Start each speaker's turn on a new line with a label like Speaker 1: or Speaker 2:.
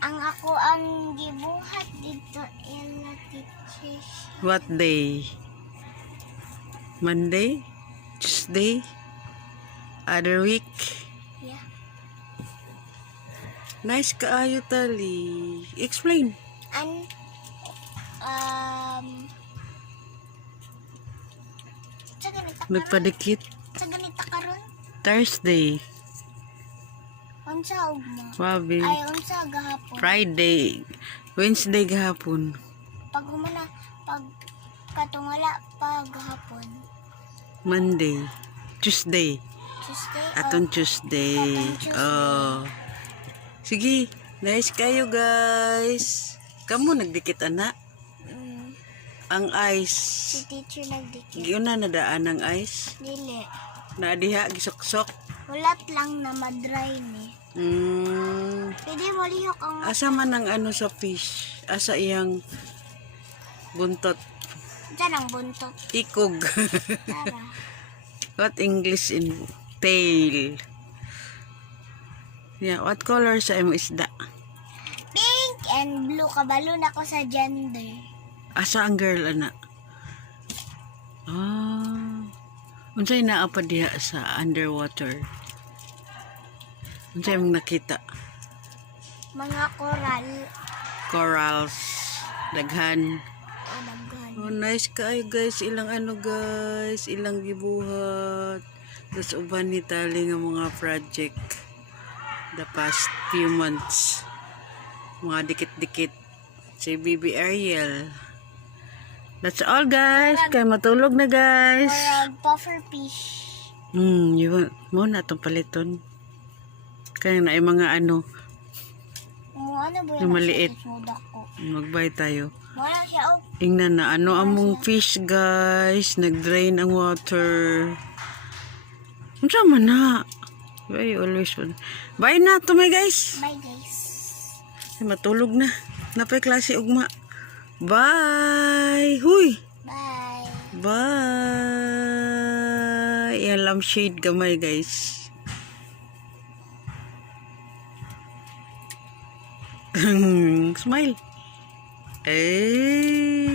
Speaker 1: ang ako ang gibuhat dito ila teacher.
Speaker 2: What day? Monday? Tuesday? Other week?
Speaker 1: Yeah.
Speaker 2: Nice kaayo tali. Explain.
Speaker 1: An um.
Speaker 2: Nagpadikit.
Speaker 1: Sa ganita karon.
Speaker 2: Thursday.
Speaker 1: Unsa ugma?
Speaker 2: Wabi.
Speaker 1: Ay unsa gahapon.
Speaker 2: Friday. Wednesday gahapon.
Speaker 1: Pag humana pag katungala pag gahapon.
Speaker 2: Monday. Tuesday.
Speaker 1: Tuesday.
Speaker 2: Aton
Speaker 1: oh,
Speaker 2: Tuesday.
Speaker 1: Atong Tuesday.
Speaker 2: Oh. Sige. Nice kayo guys. Kamu nagdikit ana.
Speaker 1: mm,
Speaker 2: Ang
Speaker 1: si
Speaker 2: ice.
Speaker 1: teacher nagdikit.
Speaker 2: Giuna na daan ang ice.
Speaker 1: Dili.
Speaker 2: Naadiha gisok-sok.
Speaker 1: Ulat lang na madry ni.
Speaker 2: Mm.
Speaker 1: Pwede mo lihok ang
Speaker 2: Asa man ang ano sa fish? Asa iyang buntot?
Speaker 1: Diyan ang buntot.
Speaker 2: Ikog.
Speaker 1: Tara.
Speaker 2: what English in tail? Yeah, what color sa imong isda?
Speaker 1: Pink and blue. Kabalo na ko sa gender.
Speaker 2: Asa ang girl ana? Ah. Unsay naa pa diha sa underwater? Unsay imong nakita?
Speaker 1: Mga coral.
Speaker 2: Corals, daghan.
Speaker 1: O daghan.
Speaker 2: Oh, nice kayo guys. Ilang ano guys. Ilang gibuhat. Tapos uban ni Tali nga mga project. The past few months. Mga dikit-dikit. Si Bibi Ariel. That's all guys. Kaya matulog na guys.
Speaker 1: Coral puffer fish.
Speaker 2: Hmm, yun. Mo na itong paliton. Kaya na ay mga ano.
Speaker 1: Mo ano ba
Speaker 2: Yung
Speaker 1: yung
Speaker 2: maliit. Magbay tayo.
Speaker 1: Lang siya oh.
Speaker 2: Ingnan na ano among fish guys, nag-drain ang water. Unsa man na? Ay, always one. Bye na to my guys.
Speaker 1: Bye guys.
Speaker 2: Matulog na. Napay klase ugma. Bye. Huy.
Speaker 1: Bye.
Speaker 2: Bye. Yan lampshade gamay guys. Smile. Eh.